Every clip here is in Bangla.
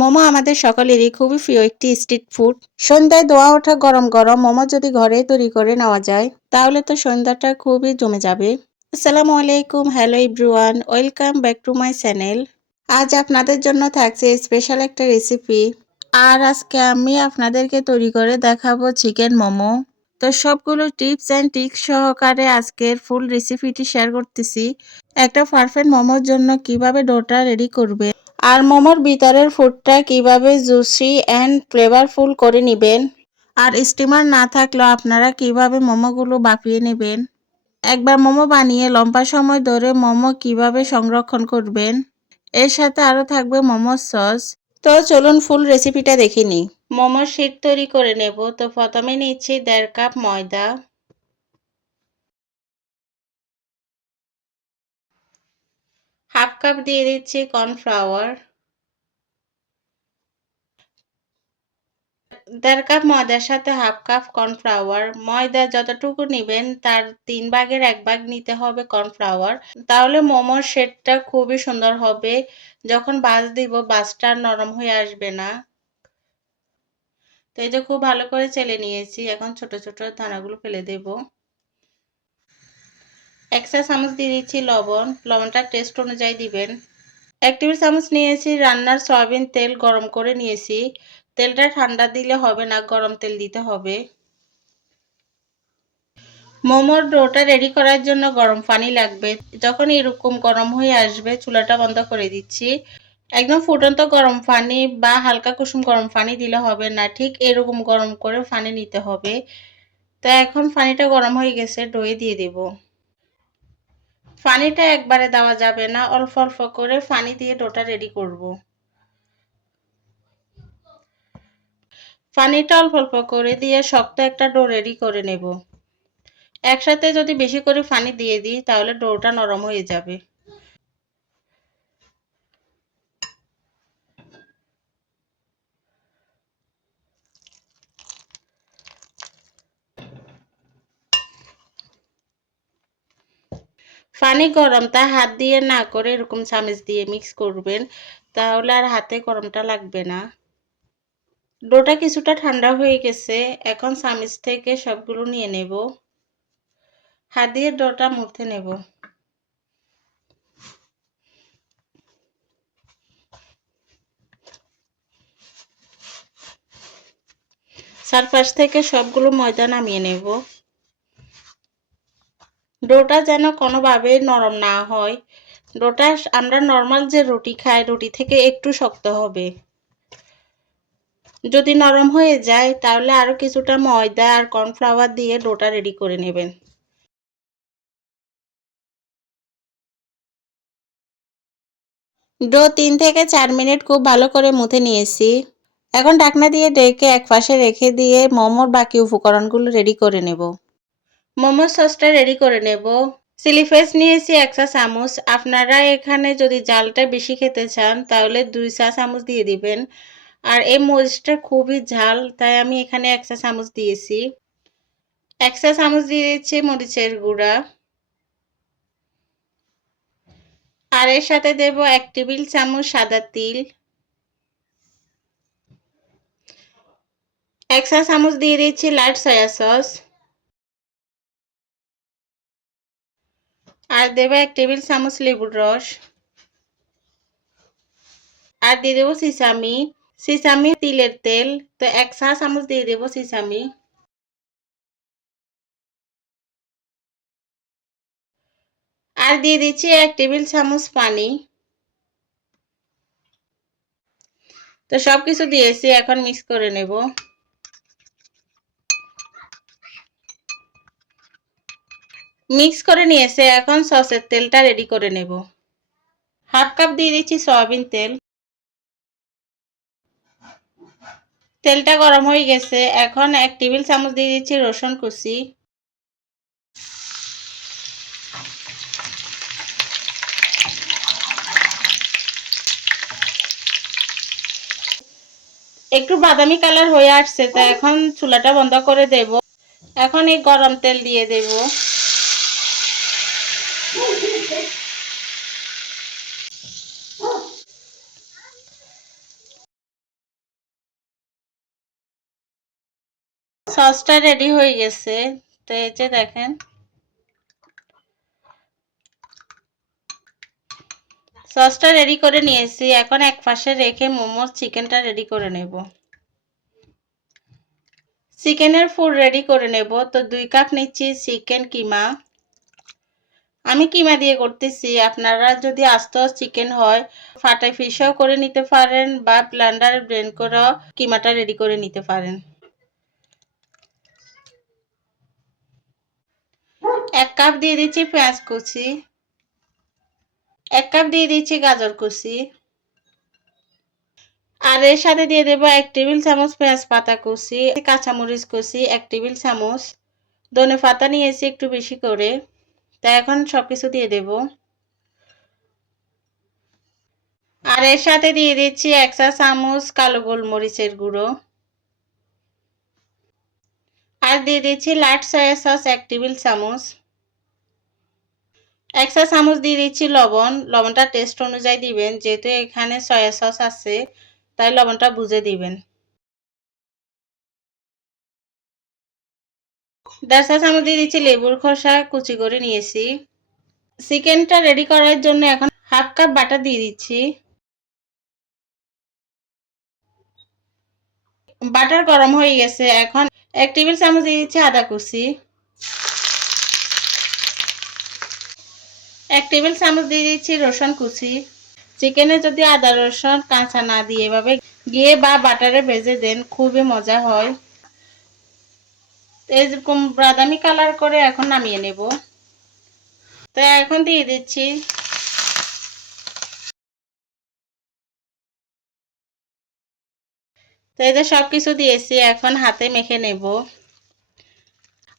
মোমো আমাদের সকলেরই খুবই প্রিয় একটি স্ট্রিট ফুড। সন্ধ্যায় ধোয়া ওঠা গরম গরম মোমো যদি ঘরে তৈরি করে নেওয়া যায়, তাহলে তো সন্ধ্যাটা খুবই জমে যাবে। আসসালামু আলাইকুম, hello everyone, welcome back to my channel. আজ আপনাদের জন্য থাকছে স্পেশাল একটা রেসিপি। আর আজকে আমি আপনাদেরকে তৈরি করে দেখাবো চিকেন মোমো। তো সবগুলো টিপস অ্যান্ড ট্রিক্স সহকারে আজকের ফুল রেসিপিটি শেয়ার করতেছি। একটা পারফেক্ট মোমোর জন্য কিভাবে ডোটা রেডি করবে আর মোমোর ভিতরের ফুডটা কিভাবে জুসি অ্যান্ড ফ্লেভারফুল করে নেবেন, আর স্টিমার না থাকলেও আপনারা কিভাবে মোমোগুলো বাপিয়ে নেবেন, একবার মোমো বানিয়ে লম্বা সময় ধরে মোমো কিভাবে সংরক্ষণ করবেন, এর সাথে আরও থাকবে মোমোর সস। তো চলুন ফুল রেসিপিটা দেখে নিই। মোমোর শিট তৈরি করে নেব। তো প্রথমে নিচ্ছি 1.5 কাপ ময়দা, 1/2 কাপ দিয়ে দিচ্ছি কর্নফ্লাওয়ার, 1.5 কাপ ময়দার সাথে 1/2 কাপ কর্নফ্লাওয়ার। ময়দা যতটুকু নেবেন তার 3 ভাগের 1 ভাগ নিতে হবে কর্নফ্লাওয়ার। তাহলে মোমোর শেপটা খুবই সুন্দর হবে। যখন ভাজ দিব ভাজটা নরম হয়ে আসবে না। তো এই যে খুব ভালো করে চেলে নিয়েছি। এখন ছোট ছোট দানাগুলো ফেলে দেব। 1 চা চামচ দিয়ে দিচ্ছি লবণ। লবণটা টেস্ট অনুযায়ী দিবেন। 1 টেবিল চামচ নিয়েছি রান্নার সয়াবিন তেল, গরম করে নিয়েছি। তেলটা ঠান্ডা দিলে হবে না, গরম তেল দিতে হবে। মোমোর ডোটা রেডি করার জন্য গরম পানি লাগবে। যখন এরকম গরম হয়ে আসবে চুলাটা বন্ধ করে দিচ্ছি। একদম ফুটন্ত গরম পানি বা হালকা কুসুম গরম পানি দিলে হবে না, ঠিক এরকম গরম করে পানি নিতে হবে। তো এখন পানিটা গরম হয়ে গেছে, ডোয়ে দিয়ে দেব। পানিটা একবারে দেওয়া যাবে না, অল্প অল্প করে পানি দিয়ে ডোটা রেডি করব। পানিটা অল্প অল্প করে দিয়ে শক্ত একটা ডো রেডি করে নেব। একসাথে যদি বেশি করে পানি দিয়ে দিই তাহলে ডোটা নরম হয়ে যাবে। পানি গরম তা হাত দিয়ে না করে এরকম চামচ দিয়ে মিক্স করবেন, তাহলে আর হাতে গরমটা লাগবে না। ডোটা কিছুটা ঠান্ডা হয়ে গেছে। এখন চামচ থেকে সবগুলো নিয়ে নেব। হাত দিয়ে ডোটা মুথে নেব। চারপাশ থেকে সবগুলো ময়দা নামিয়ে নেব। ডোটা যেন কোনোভাবেই নরম না হয়। ডোটা আমরা নর্মাল যে রুটি খাই, রুটি থেকে একটু শক্ত হবে। যদি নরম হয়ে যায় তাহলে আরো কিছুটা ময়দা আর কর্নফ্লাওয়ার দিয়ে ডোটা রেডি করে নেবেন। ডো 3 থেকে 4 মিনিট খুব ভালো করে মুথে নিয়েছি। এখন ঢাকনা দিয়ে ঢেকে একপাশে রেখে দিয়ে মোমোর বাকি উপকরণগুলো রেডি করে নেব। মোমোর সসটা রেডি করে নেব। চিলি ফ্লেক্স নিয়েছি 1 চা চামচ। আপনারা এখানে যদি ঝালটা বেশি খেতে চান তাহলে 2 চা চামচ দিয়ে দিবেন। আর এই মরিচটা খুবই ঝাল, তাই আমি এখানে 1 চা চামচ দিয়েছি। 1 চা চামচ দিয়ে দিচ্ছি মরিচের গুঁড়া। আর এর সাথে দেব 1 টেবিল চামচ সাদা তিল। 1 চা চামচ দিয়ে দিচ্ছি লাইট সয়া সস। আর দেব 1 টেবিল চামচ লেবুর রস। আর দিয়ে দেব সিসামি। সিসামি তিলের তেল। তো 1 চা চামচ দিয়ে দেব সিসামি। আর দিয়ে দিচ্ছি 1 টেবিল চামচ পানি। তো সবকিছু দিয়েছি, এখন মিক্স করে নেব। মিক্স করে নিয়েছে, এখন সসের তেলটা রেডি করে নেব। 1/2 কাপ দিয়ে দিচ্ছি সয়াবিন তেল। তেলটা গরম হয়ে গেছে, এখন 1 টেবিল চামচ দিয়ে দিচ্ছি রসুন কুচি। একটু বাদামি কালার হয়ে আসছে, তো এখন চুলাটা বন্ধ করে দেব। এখন এই গরম তেল দিয়ে দেব। সসটা রেডি হয়ে গেছে। তো এই যে দেখেন সসটা রেডি করে নিয়েছি। এখন এক পাশে রেখে মোমোর চিকেনটা রেডি করে নেব। চিকেনের ফুল রেডি করে নেব। তো 2 কাপ নিচ্ছি চিকেন কিমা। আমি কিমা দিয়ে করতেছি। আপনারা যদি আস্ত চিকেন হয় ফাটাই ফিশাও করে নিতে পারেন বা ব্লেন্ডারে ব্লেন্ড করে কিমাটা রেডি করে নিতে পারেন। 1 কাপ দিয়ে দিচ্ছি পেঁয়াজ কুচি। 1 কাপ দিয়ে দিচ্ছি গাজর কুচি। আর এর সাথে দিয়ে দেব 1 টেবিল চামচ পেঁয়াজ পাতা কুচি, কাঁচামরিচ কুচি 1 টেবিল চামচ, ধনে পাতা নিয়েছি একটু বেশি করে। তা এখন সবকিছু দিয়ে দেব। আর এর সাথে দিয়ে দিচ্ছি 1 চা চামচ কালো গোলমরিচের গুঁড়ো। আর দিয়ে দিচ্ছি লাইট সয়া সস 1 টেবিল চামচ। 1 চা চামচ দিয়ে দিচ্ছি লবণ। লবণটা টেস্ট অনুযায়ী দিবেন, যেহেতু এখানে সয়া সস আছে তাই লবণটা বুঝে দিবেন। 1.5 চা চামচ দিয়ে দিচ্ছি লেবুর খোসা কুচি করে নিয়েছি। চিকেনটা রেডি করার জন্য এখন 1/2 কাপ বাটার দিয়ে দিচ্ছি। বাটার গরম হয়ে গেছে। এখন 1 টেবিল চামচ দিয়ে দিচ্ছি আদা কুচি। 1 টেবিল চামচ দিয়ে দিচ্ছি রসুন কুচি। চিকেনে যদি আদা রসুন কাঁচা না দিয়ে এভাবে গিয়ে বা বাটারে ভেজে দেন খুবই মজা হয়। এরকম বাদামি কালার করে এখন নামিয়ে নেব। তো এখন দিয়ে দিচ্ছি তো এই যে সবকিছু দিয়েছি, এখন হাতে মেখে নেব।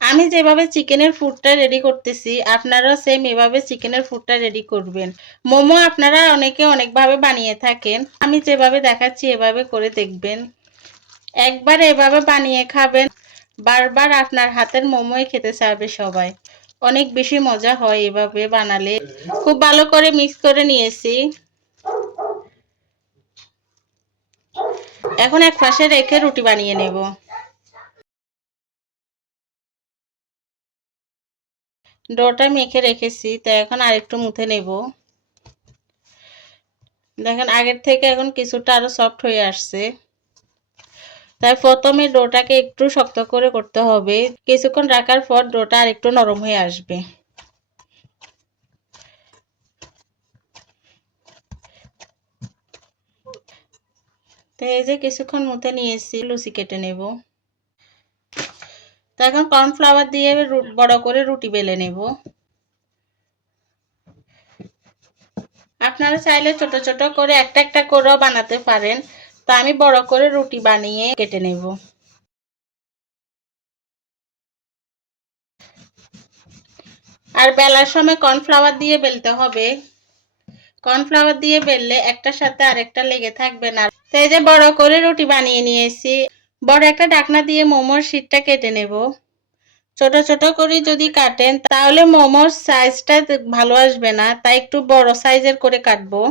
আমি যেভাবে চিকেনের ফুডটা রেডি করতেছি আপনারা সেম এভাবে চিকেনের ফুডটা রেডি করবেন। মোমো আপনারা অনেকে অনেকভাবে বানিয়ে থাকেন, আমি যেভাবে দেখাচ্ছি এভাবে করে দেখবেন। একবার এভাবে বানিয়ে খাবেন, বারবার আপনার হাতের মোমোই খেতে চাইবে সবাই। অনেক বেশি মজা হয় এভাবে বানালে। খুব ভালো করে মিক্স করে নিয়েছি। এখন এক পাশে রেখে রুটি বানিয়ে নেব। ডোটা মেখে রেখেছি, তো এখন আরেকটু মুথে নেব। দেখেন আগের থেকে এখন কিছুটা আরো সফট হয়ে আসছে। তাই প্রথমে ডোটাকে একটু শক্ত করে করতে হবে, কিছুক্ষণ রাখার পর ডোটা আরেকটু নরম হয়ে আসবে। তো এই যে কিছুক্ষণ মুথে নিয়েছি, লুচি কেটে নেব। তো এখন কর্নফ্লাওয়ার দিয়ে বড় করে রুটি বেলে নেব। আপনারা চাইলে ছোট ছোট করে একটা একটা করেও বানাতে পারেন। তো আমি বড় করে রুটি বানিয়ে কেটে নেব। আর বেলার সময় কর্নফ্লাওয়ার দিয়ে বেলতে হবে। কর্নফ্লাওয়ার দিয়ে বেললে একটার সাথে আরেকটা লেগে থাকবে না। তো এই যে বড় করে রুটি বানিয়ে নিয়েছি, বড় একটা ঢাকনা দিয়ে মোমোর শীটটা কেটে নেব। ছোট ছোট করে যদি কাটেন তাহলে মোমোর সাইজটা ভালো আসবে না, তাই একটু বড় সাইজের করে কাটবো।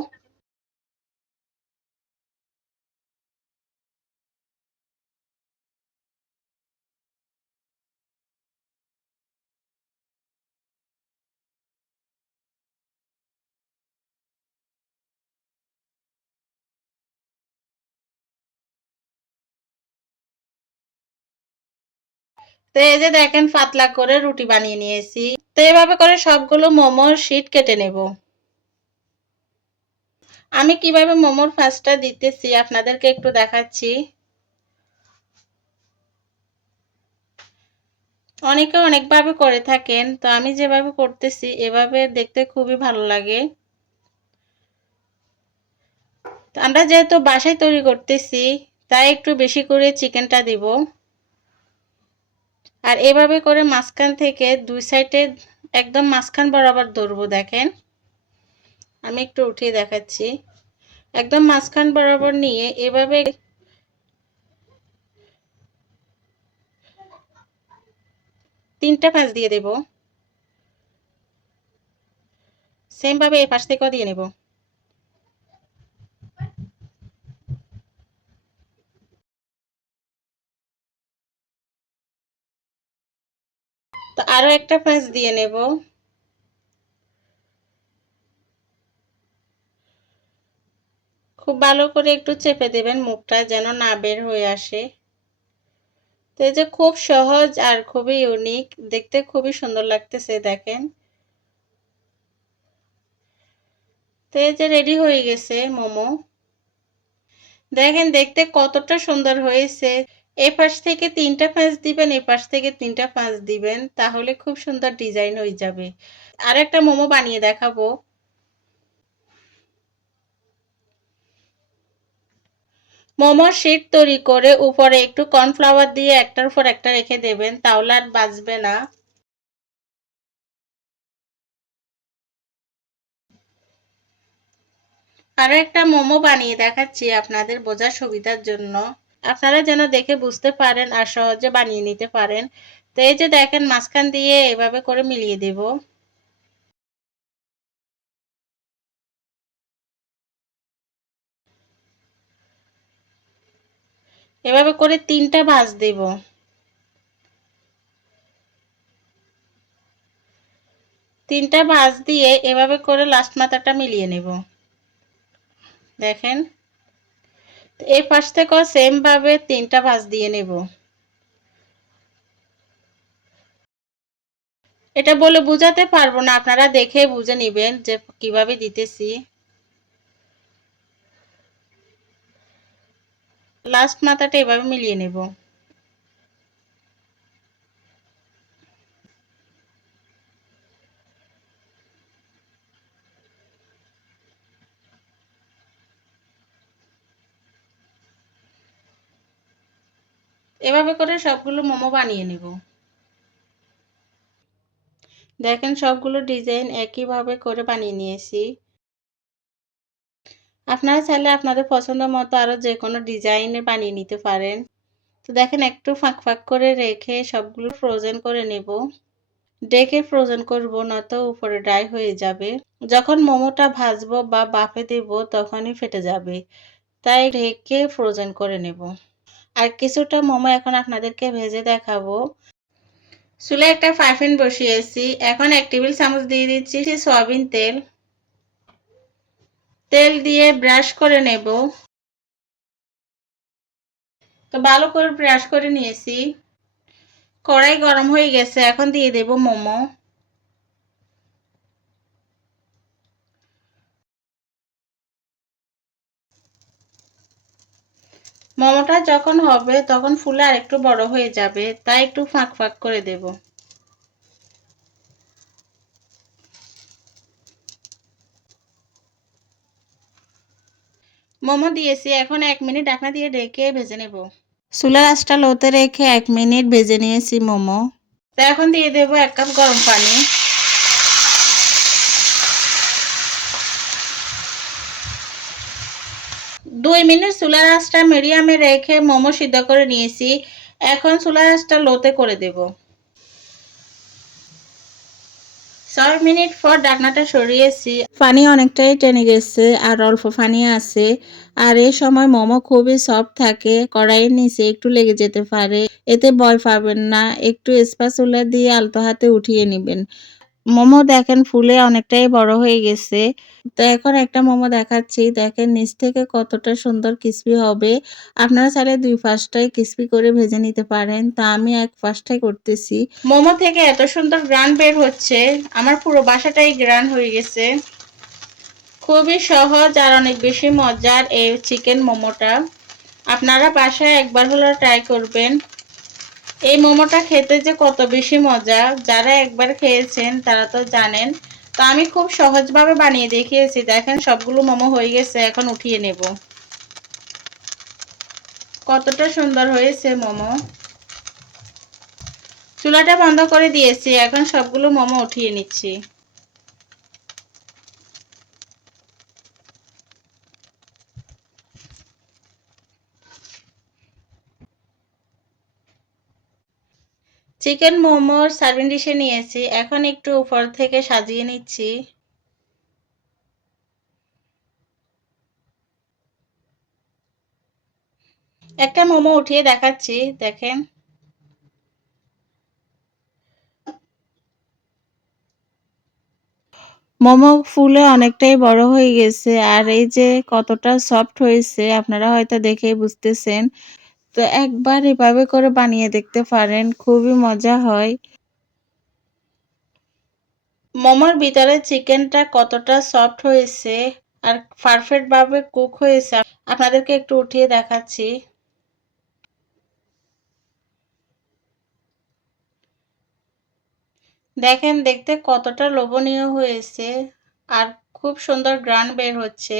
তো এই যে দেখেন পাতলা করে রুটি বানিয়ে নিয়েছি। তো এভাবে করে সবগুলো মোমোর শীট কেটে নেব। আমি কিভাবে মোমোর ফাঁসটা দিতেছি আপনাদেরকে একটু দেখাচ্ছি। অনেকে অনেকভাবে করে থাকেন, তো আমি যেভাবে করতেছি এভাবে দেখতে খুবই ভালো লাগে। তো আমরা যেহেতু বাসায় তৈরি করতেছি তাই একটু বেশি করে চিকেনটা দিব। আর এভাবে করে মাঝখান থেকে দুই সাইডে একদম মাঝখান বরাবর ধরবো। দেখেন আমি একটু উঠিয়ে দেখাচ্ছি। একদম মাঝখান বরাবর নিয়ে এভাবে 3টা ভাঁজ দিয়ে দেব। সেম ভাবে এই পাশ থেকেও দিয়ে নেব। তো আরো একটা পেঁয়াজ দিয়ে নেব। খুব ভালো করে একটু চেপে দেবেন মুখটা যেন না বের হয়ে আসে। তো এই যে খুব সহজ আর খুবই ইউনিক, দেখতে খুবই সুন্দর লাগতেছে দেখেন। তো এই যে রেডি হয়ে গেছে মোমো। দেখেন দেখতে কতটা সুন্দর হয়েছে। এই পাশ থেকে 3টা ভাঁজ দিবেন, এই পাশ থেকে 3টা ভাঁজ দিবেন, তাহলে খুব সুন্দর ডিজাইন হয়ে যাবে। আর একটা মোমো বানিয়ে দেখাবো। মোমোর শীট তৈরি করে উপরে একটু কর্নফ্লাওয়ার দিয়ে একটার উপর একটা রেখে দেবেন, তাহলে আর বাজবে না। আরো একটা মোমো বানিয়ে দেখাচ্ছি আপনাদের বোঝার সুবিধার জন্য, আপনারা যেন দেখে বুঝতে পারেন আর সহজে বানিয়ে নিতে পারেন। তো এই যে দেখেন মাঝখান দিয়ে এভাবে করে মিলিয়ে দেব। এভাবে করে 3টা ভাঁজ দেব। 3টা ভাঁজ দিয়ে এভাবে করে লাস্ট মাথাটা মিলিয়ে নেব। দেখেন এই পাশ থেকেও সেম ভাবে 3টা ভাঁজ দিয়ে নেব। এটা বলে বুঝাতে পারবো না, আপনারা দেখে বুঝে নেবেন যে কিভাবে দিতেছি। লাস্ট মাথাটা এভাবে মিলিয়ে নেব। এভাবে করে সবগুলো মোমো বানিয়ে নেব। দেখেন সবগুলো ডিজাইন একইভাবে করে বানিয়ে নিয়েছি। আপনারা চাইলে আপনাদের পছন্দ মতো আরো যে কোনো ডিজাইনে বানিয়ে নিতে পারেন। তো দেখেন একটু ফাঁক ফাঁক করে রেখে সবগুলো ফ্রোজেন করে নেব। ডেকে ফ্রোজেন করব, নয়তো উপরে ড্রাই হয়ে যাবে। যখন মোমোটা ভাজবো বা বাফে দেব তখনই ফেটে যাবে, তাই ঢেকে ফ্রোজেন করে নেব। আর কিছুটা মোমো এখন আপনাদেরকে ভেজে দেখাবো। চুলায় একটা ফ্রাই প্যান বসিয়েছি, এখন 1 টেবিল চামচ দিয়ে দিচ্ছি সয়াবিন তেল। তেল দিয়ে ব্রাশ করে নেব। তো ভালো করে ব্রাশ করে নিয়েছি। কড়াই গরম হয়ে গেছে, এখন দিয়ে দেব মোমো। মোমোটা যখন হবে তখন ফুলে আরেকটু বড় হয়ে যাবে, তাই একটু ফাঁক ফাঁক করে দেব। মোমো দিয়েছি, এখন 1 মিনিট ঢাকনা দিয়ে ঢেকে ভেজে নেব। চুলার আঁচটা লোতে রেখে 1 মিনিট ভেজে নিয়েছি মোমো। তো এখন দিয়ে দেব 1 কাপ গরম পানি। 2 মিনিট চুলার আঁচটা মিডিয়ামে রেখে মোমো সিদ্ধ করে নিয়েছি। এখন চুলার আঁচটা লোতে করে দেব। 6 মিনিট পর ঢাকনাটা সরিয়েছি। পানি অনেকটাই টেনে গেছে আর অল্প পানি আছে। আর এই সময় মোমো খুবই সফট থাকে, কড়াইয়ের নিচে একটু লেগে যেতে পারে। এতে ভয় পাবেন না, একটু স্প্যাচুলা দিয়ে আলতো হাতে উঠিয়ে নেবেন। মোমো দেখেন ফুলে অনেকটাই বড় হয়ে গেছে। তো এখন একটা মোমো দেখাচ্ছি, দেখেন নিচ থেকে কতটা সুন্দর ক্রিস্পি হবে। আপনারা চাইলে 2 পাশটাই ক্রিস্পি করে ভেজে নিতে পারেন, তা আমি এক পাশটাই করতেছি। মোমো থেকে এত সুন্দর গ্রান বের হচ্ছে, আমার পুরো বাসাটাই গ্রান হয়ে গেছে। খুবই সহজ আর অনেক বেশি মজার এই চিকেন মোমোটা। আপনারা বাসায় একবার হলেও ট্রাই করবেন। এই মোমোটা খেতে যে কত বেশি মজা, যারা একবার খেয়েছেন তারা তো জানেন। তো আমি খুব সহজভাবে বানিয়ে দেখিয়েছি। দেখেন সবগুলো মোমো হয়ে গেছে, এখন উঠিয়ে নেব। কতটা সুন্দর হয়েছে মোমো। চুলাটা বন্ধ করে দিয়েছি, এখন সবগুলো মোমো উঠিয়ে নিচ্ছি। চিকেন মোমোর সার্ভিং ডিশে নিয়েছি, এখন একটু উপর থেকে সাজিয়ে নিচ্ছি। একটা মোমো উঠিয়ে দেখাচ্ছি, দেখেন মোমো ফুলে অনেকটাই বড় হয়ে গেছে। আর এই যে কতটা সফট হয়েছে আপনারা হয়তো দেখেই বুঝতেছেন। তো একবার এভাবে করে বানিয়ে দেখতে পারেন। খুবই মজা হয়। মোমোর ভিতরে চিকেনটা কতটা সফট হয়েছে আর পারফেক্ট ভাবে কুক হয়েছে আপনাদেরকে একটু উঠিয়ে দেখাচ্ছি। দেখেন দেখতে কতটা লোভনীয় হয়েছে আর খুব সুন্দর গ্রান বের হচ্ছে।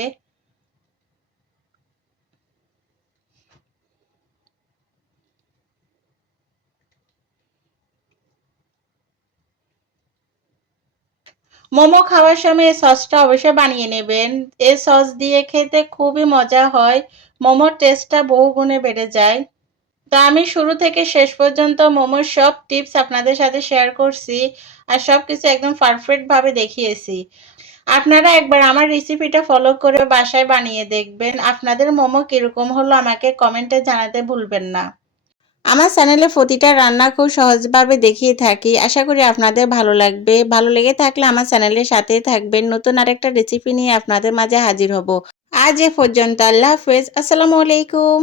মোমো খাওয়ার সময় এই সসটা অবশ্যই বানিয়ে নেবেন। এই সস দিয়ে খেতে খুবই মজা হয়। মোমোর টেস্টটা বহুগুণে বেড়ে যায়। তো আমি শুরু থেকে শেষ পর্যন্ত মোমোর সব টিপস আপনাদের সাথে শেয়ার করছি আর সবকিছু একদম পারফেক্ট ভাবে দেখিয়েছি। আপনারা একবার আমার রেসিপিটা ফলো করে বাসায় বানিয়ে দেখবেন। আপনাদের মোমো কিরকম হলো আমাকে কমেন্টে জানাতে ভুলবেন না। আমার চ্যানেলে প্রতিটা রান্না খুব সহজভাবে দেখিয়ে থাকি। আশা করি আপনাদের ভালো লাগবে। ভালো লেগে থাকলে আমার চ্যানেলের সাথেই থাকবেন। নতুন আরেকটা রেসিপি নিয়ে আপনাদের মাঝে হাজির হব। আজ এ পর্যন্ত। আল্লাহ হাফেজ। আসসালামু আলাইকুম।